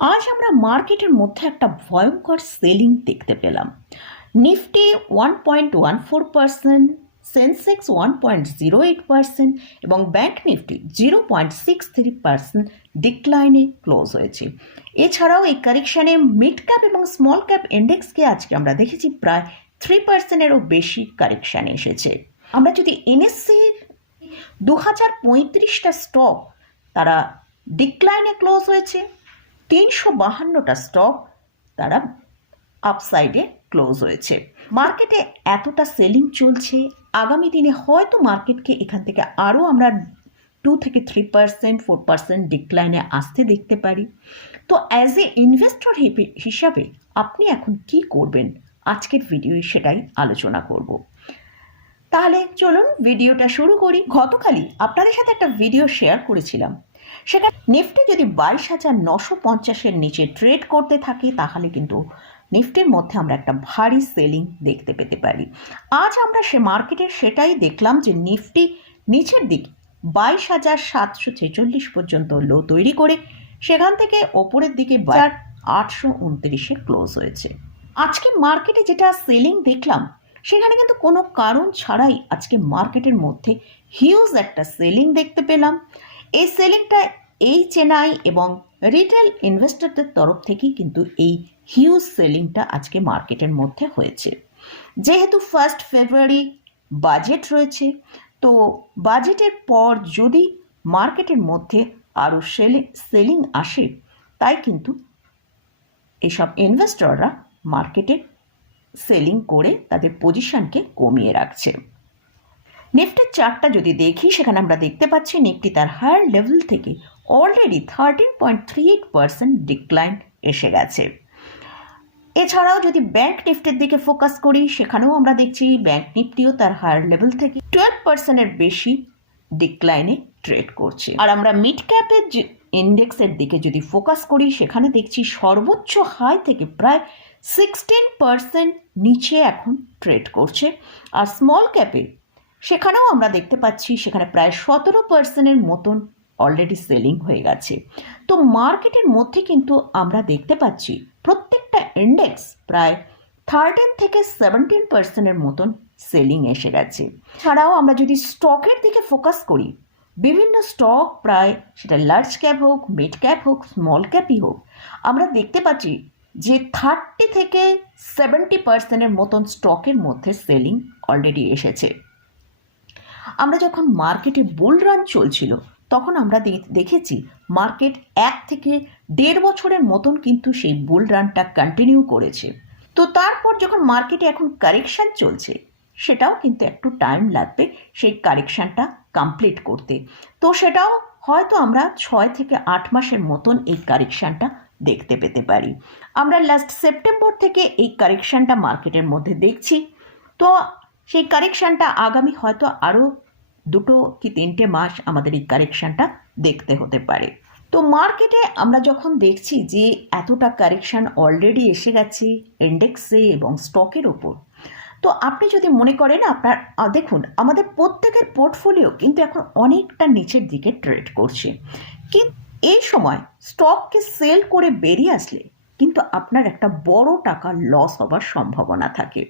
আজ আমরা মার্কেটের মধ্যে একটা ভয়ঙ্কর সেলিং দেখতে পেলাম। Nifty one point one four percent Sensex one point zero eight percent এবং bank Nifty zero point six three percent ডিক্লাইনে close হয়েছে। এছাড়াও এই কারেকশানে মিড ক্যাপ এবং স্মল ক্যাপ ইন্ডেক্সকে আজকে আমরা দেখেছি, প্রায় থ্রি পার্সেন্টেরও বেশি কারেকশান এসেছে। আমরা যদি এনএসসি দু হাজার পঁয়ত্রিশটা স্টক তারা ডিক্লাইনে ক্লোজ হয়েছে তিনশো বাহান্নটা স্টক তারা আপসাইডে ক্লোজ হয়েছে। মার্কেটে এতটা সেলিং চলছে, আগামী দিনে হয়তো মার্কেটকে এখান থেকে আরও আমরা টু থেকে থ্রি পার্সেন্ট ফোর পার্সেন্ট ডিক্লাইনে আসতে দেখতে পারি। তো অ্যাজ এ ইনভেস্টর হিসাবে আপনি এখন কি করবেন? আজকের ভিডিওয় সেটাই আলোচনা করব। তাহলে চলুন ভিডিওটা শুরু করি। গতকালই আপনাদের সাথে একটা ভিডিও শেয়ার করেছিলাম। সেখানে নিফটি যদি বাইশ হাজার নশো পঞ্চাশের নিচে ট্রেড করতে থাকে, তাহলে কিন্তু নিফটির মধ্যে আমরা একটা ভারী সেলিং দেখতে পেতে পারি। আজ আমরা সে মার্কেটে সেটাই দেখলাম যে নিফটি নিচের দিক বাইশ হাজার সাতশো ছেচল্লিশ পর্যন্ত লো তৈরি করে, সেখান থেকে ওপরের দিকে বাজার আটশো উনত্রিশে ক্লোজ হয়েছে। আজকে মার্কেটে যেটা সেলিং দেখলাম, সেখানে কিন্তু কোনো কারণ ছাড়াই আজকে মার্কেটের মধ্যে হিউজ একটা সেলিং দেখতে পেলাম। এই সেলিংটা এই চেনাই এবং রিটেল ইনভেস্টরদের তরফ থেকেই কিন্তু এই হিউজ সেলিংটা আজকে মার্কেটের মধ্যে হয়েছে। যেহেতু ফার্স্ট ফেব্রুয়ারি বাজেট রয়েছে, তো বাজেটের পর যদি মার্কেটের মধ্যে আরও সেলিং সেলিং আসে, তাই কিন্তু এসব ইনভেস্টররা মার্কেটে সেলিং করে তাদের পজিশনকে কমিয়ে রাখছে। নিফটির চার্টটা যদি দেখি, সেখানে আমরা দেখতে পাচ্ছি নিফটি তার হায়ার লেভেল থেকে already thirteen point three eight percent decline এসে গেছে। এছাড়াও যদি ব্যাংক নিফটির দিকে ফোকাস করি, সেখানেও আমরা দেখছি ব্যাংক নিফটিও তার হায়ার লেভেল থেকে টুয়েলভ পার্সেন্টের বেশি ডিক্লাইনে ট্রেড করছে। আর আমরা মিড ক্যাপের যে ইন্ডেক্সের দিকে যদি ফোকাস করি, সেখানে দেখছি সর্বোচ্চ হাই থেকে প্রায় সিক্সটিন পার্সেন্ট নিচে এখন ট্রেড করছে। আর স্মল ক্যাপে সেখানেও আমরা দেখতে পাচ্ছি সেখানে প্রায় সতেরো পার্সেন্টের মতন অলরেডি সেলিং হয়ে গেছে। তো মার্কেটের মধ্যে কিন্তু আমরা দেখতে পাচ্ছি প্রত্যেকটা ইন্ডেক্স প্রায় থার্টিন থেকে সেভেন্টিন পার্সেন্টের মতন সেলিং এসে গেছে। ছাড়াও আমরা যদি স্টকের দিকে ফোকাস করি, বিভিন্ন স্টক প্রায় সেটা লার্জ ক্যাপ হোক মিড ক্যাপ হোক স্মল ক্যাপই হোক, আমরা দেখতে পাচ্ছি যে থার্টি থেকে সেভেন্টি পার্সেন্টের মতন স্টকের মধ্যে সেলিং অলরেডি এসেছে। আমরা যখন মার্কেটে বুল রান চলছিল তখন আমরা দেখেছি মার্কেট এক থেকে দেড় বছরের মতন কিন্তু সেই বুল রানটা কন্টিনিউ করেছে। তো তারপর যখন মার্কেটে এখন কারেকশান চলছে, সেটাও কিন্তু একটু টাইম লাগবে সেই কারেকশানটা কমপ্লিট করতে। তো সেটাও হয়তো আমরা ছয় থেকে আট মাসের মতন এই কারেকশানটা দেখতে পেতে পারি। আমরা লাস্ট সেপ্টেম্বর থেকে এই কারেকশানটা মার্কেটের মধ্যে দেখছি। তো সেই কারেকশানটা আগামী হয়তো আরও দুটো কি তিনটে মাস আমাদের এই কারেকশানটা দেখতে হতে পারে। তো মার্কেটে আমরা যখন দেখছি যে এতটা কারেকশান অলরেডি এসে গেছে ইন্ডেক্সে এবং স্টকের ওপর তো আপনি যদি মনে করেন আপনার দেখুন, আমাদের প্রত্যেকের পোর্টফোলিও কিন্তু এখন অনেকটা নিচের দিকে ট্রেড করছে। কিন্তু এই সময় স্টককে সেল করে বেরিয়ে আসলে কিন্তু আপনার একটা বড় টাকা লস হবার সম্ভাবনা থাকে।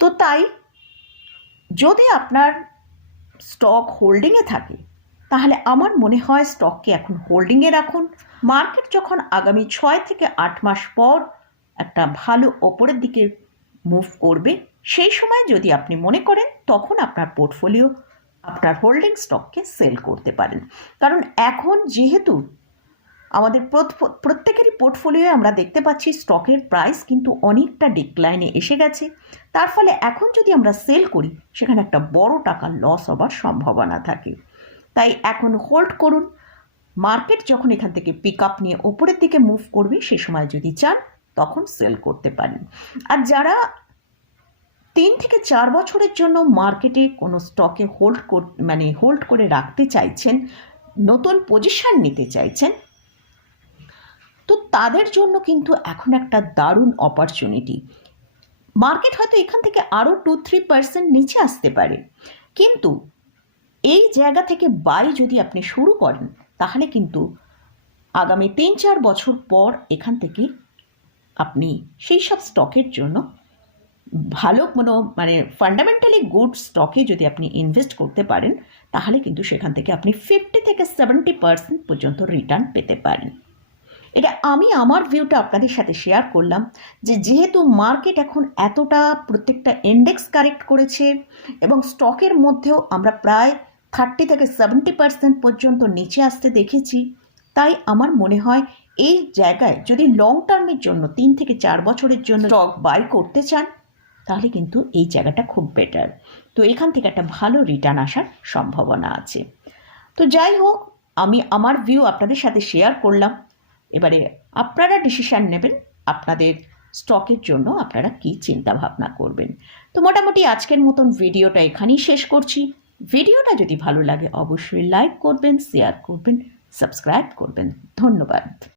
তো তাই যদি আপনার স্টক হোল্ডিংয়ে থাকে, তাহলে আমার মনে হয় স্টককে এখন হোল্ডিংয়ে রাখুন। মার্কেট যখন আগামী ছয় থেকে আট মাস পর একটা ভালো ওপরের দিকে মুভ করবে, সেই সময় যদি আপনি মনে করেন, তখন আপনার পোর্টফোলিও আপনার হোল্ডিং স্টককে সেল করতে পারেন। কারণ এখন যেহেতু আমাদের প্রত্যেকেরই পোর্টফোলিও আমরা দেখতে পাচ্ছি স্টকের প্রাইস কিন্তু অনেকটা ডিক্লাইনে এসে গেছে। তার ফলে এখন যদি আমরা সেল করি, সেখানে একটা বড় টাকা লস হবার সম্ভাবনা থাকে। তাই এখন হোল্ড করুন। মার্কেট যখন এখান থেকে পিক আপ নিয়ে ওপরের দিকে মুভ করবে, সে সময় যদি চান, তখন সেল করতে পারেন। আর যারা তিন থেকে চার বছরের জন্য মার্কেটে কোনো স্টকে হোল্ড মানে হোল্ড করে রাখতে চাইছেন, নতুন পজিশন নিতে চাইছেন তো তাদের জন্য কিন্তু এখন একটা দারুণ অপরচুনিটি মার্কেট হয়তো এখান থেকে আরও টু থ্রি পার্সেন্ট নিচে আসতে পারে। কিন্তু এই জায়গা থেকে বাই যদি আপনি শুরু করেন, তাহলে কিন্তু আগামী তিন চার বছর পর এখান থেকে আপনি সেই সব স্টকের জন্য ভালো কোনো মানে ফান্ডামেন্টালি গুড স্টকে যদি আপনি ইনভেস্ট করতে পারেন, তাহলে কিন্তু সেখান থেকে আপনি ফিফটি থেকে সেভেন্টি পার্সেন্ট পর্যন্ত রিটার্ন পেতে পারেন। এটা আমি আমার ভিউটা আপনাদের সাথে শেয়ার করলাম যে যেহেতু মার্কেট এখন এতটা প্রত্যেকটা ইন্ডেক্স কারেক্ট করেছে এবং স্টকের মধ্যেও আমরা প্রায় থার্টি থেকে সেভেন্টি পার্সেন্ট পর্যন্ত নিচে আসতে দেখেছি, তাই আমার মনে হয় এই জায়গায় যদি লং টার্মের জন্য তিন থেকে চার বছরের জন্য স্টক বাই করতে চান, তাহলে কিন্তু এই জায়গাটা খুব বেটার তো এখান থেকে একটা ভালো রিটার্ন আসার সম্ভাবনা আছে। তো যাই হোক, আমি আমার ভিউ আপনাদের সাথে শেয়ার করলাম। এবারে আপনারা ডিসিশান নেবেন আপনাদের স্টকের জন্য আপনারা কি চিন্তা ভাবনা করবেন। তো মোটামুটি আজকের মতন ভিডিওটা এখানেই শেষ করছি। ভিডিওটা যদি ভালো লাগে অবশ্যই লাইক করবেন শেয়ার করবেন সাবস্ক্রাইব করবেন। ধন্যবাদ।